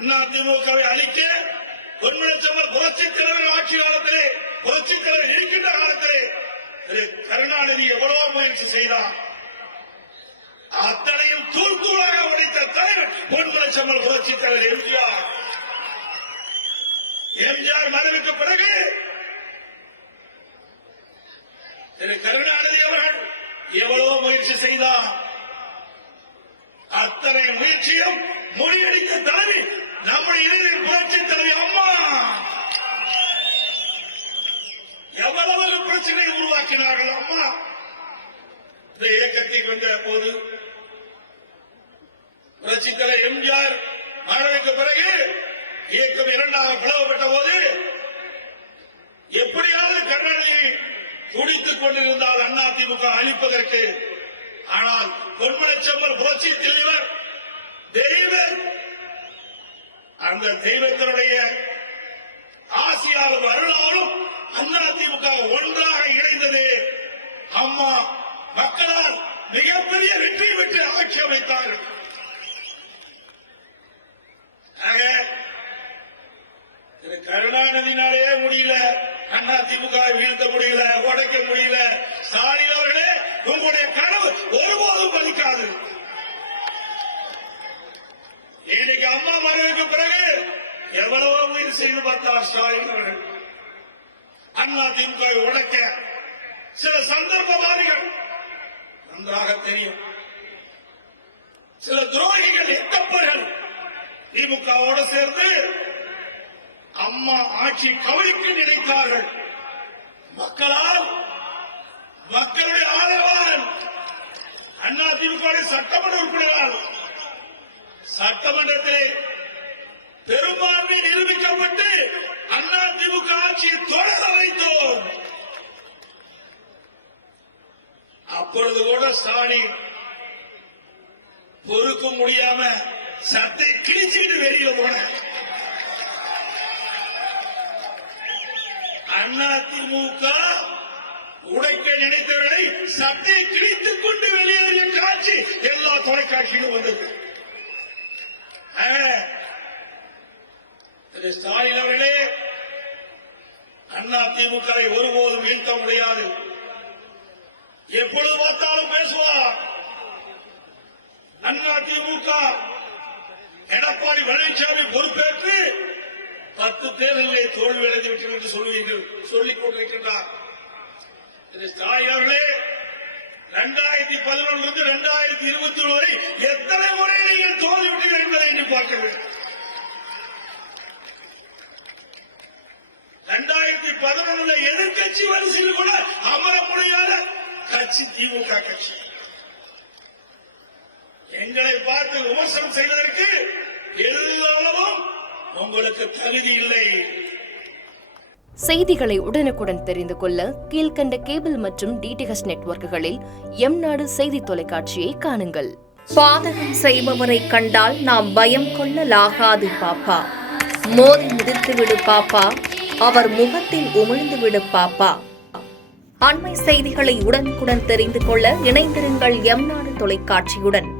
அதிமுகவை அழிக்க பொன்மனச்செம்மல் புரட்சித் தலைவர் ஆட்சி காலத்திலே, புரட்சித் தலைவர் இருக்கின்ற காலத்திலே கருணாநிதி எவ்வளவோ முயற்சி செய்தார். அத்தனையும் தூள் தூளாக உடைத்த தலைவர் பொன்மனச்செம்மல் புரட்சித் தலைவர் எம்ஜிஆர். எம்ஜிஆர் மறைவுக்கு பிறகு கருணாநிதி அவர்கள் எவ்வளவோ முயற்சி செய்தார். அத்தனை முயற்சியும் முறியடித்த தலைவி நம்முடைய இறுதி புரட்சித் தலைவி அம்மா. எவ்வளவு பிரச்சனையை உருவாக்கினார்கள் அம்மா. இந்த இயக்கத்தை கொண்ட போது புரட்சித் தலைவர் எம்ஜிஆர் மறைவுக்கு பிறகு இயக்கம் இரண்டாக பிளவுபட்ட போது எப்படியாவது கருணாநிதி துடித்துக் கொண்டிருந்தால் அதிமுக அழிப்பதற்கு. ஆனால் பொன்மனச்செம்மல் புரட்சி தலைவர் தெய்வம், அந்த தெய்வத்தினுடைய ஆசியாலும் அருளாலும் அதிமுக ஒன்றாக இணைந்தது. அம்மா மக்களால் மிகப்பெரிய வெற்றி பெற்று ஆட்சி அமைத்தார்கள். கருணாநிதினாலே முடியல, அதிமுக வீழ்த்த முடியல, உடைக்க முடியல. ஸ்டாலின் அவர்களே, உங்களுடைய கனவு ஒருபோதும் பலிக்காது. இன்னைக்கு அம்மா மறைவுக்கு பிறகு எவ்வளவோ முயற்சி செய்து பார்த்தார் ஸ்டாலின் அவர்கள். அதிமுக உடைக்க சில சந்தர்ப்பவாதிகள் நன்றாக தெரியும். சில துரோகிகள், எத்தப்பர்கள் திமுகவோடு சேர்ந்து அம்மா ஆட்சி கவனிக்க நினைத்தார்கள். மக்களால், மக்களுடைய ஆதரவாளர் அதிமுக சட்டமன்ற உறுப்பினர்கள் சட்டமன்றத்திலே பெரும்பான்மை நிரூபிக்கப்பட்டு அதிமுக ஆட்சியை தொடர வைத்தோம். அப்பொழுது கூட ஸ்டாலின் பொறுக்க முடியாம சட்டை கிழிச்சிட்டு வெளியே போன அதிமுக உடைக்க நினைத்தவர்களை சட்டை கிழித்துக் கொண்டு வெளியேறிய காட்சி எல்லா தொலைக்காட்சியிலும் வந்தது. ஸ்டாலின் அவர்களே, அதிமுகவை ஒருபோதும் வீழ்த்த முடியாது. எப்பொழுது பார்த்தாலும் பேசுவார். அதிமுக எடப்பாடி பழனிசாமி பொறுப்பேற்று 10 தேர்தலிலே தோல்வி அடைந்துவிட்டது என்று சொல்லிக் கொண்டிருக்கின்றார். ஸ்டாலின் அவர்களே, 2011 2021 வரை எத்தனை முறை நீங்கள் தோல்விவிட்டீர்கள் என்பதை எண்ணி பார்க்க வேண்டும். 2011 எதிர்கட்சி வரிசையில் கூட அமர முடியாத கட்சி திமுக கட்சி. எங்களை பார்த்து விமர்சனம் செய்வதற்கு எல்லாரும் உங்களுக்கு தகுதி இல்லை. செய்திகளை உடனுக்குடன் தெரிந்து கொள்ள கீழ்கண்ட கேபிள் மற்றும் டிடிஎச் நெட்வொர்க்குகளில் எம்நாடு செய்தி தொலைக்காட்சியை காணுங்கள். பாதகம் செய்பவரை கண்டால் நாம் பயம் கொள்ளலாகாது பாப்பா. மோதி மிதித்துவிடு பாப்பா, அவர் முகத்தில் உமிழ்ந்துவிடு பாப்பா. அண்மை செய்திகளை உடனுக்குடன் தெரிந்து கொள்ள இணைந்திருங்கள் எம்நாடு தொலைக்காட்சியுடன்.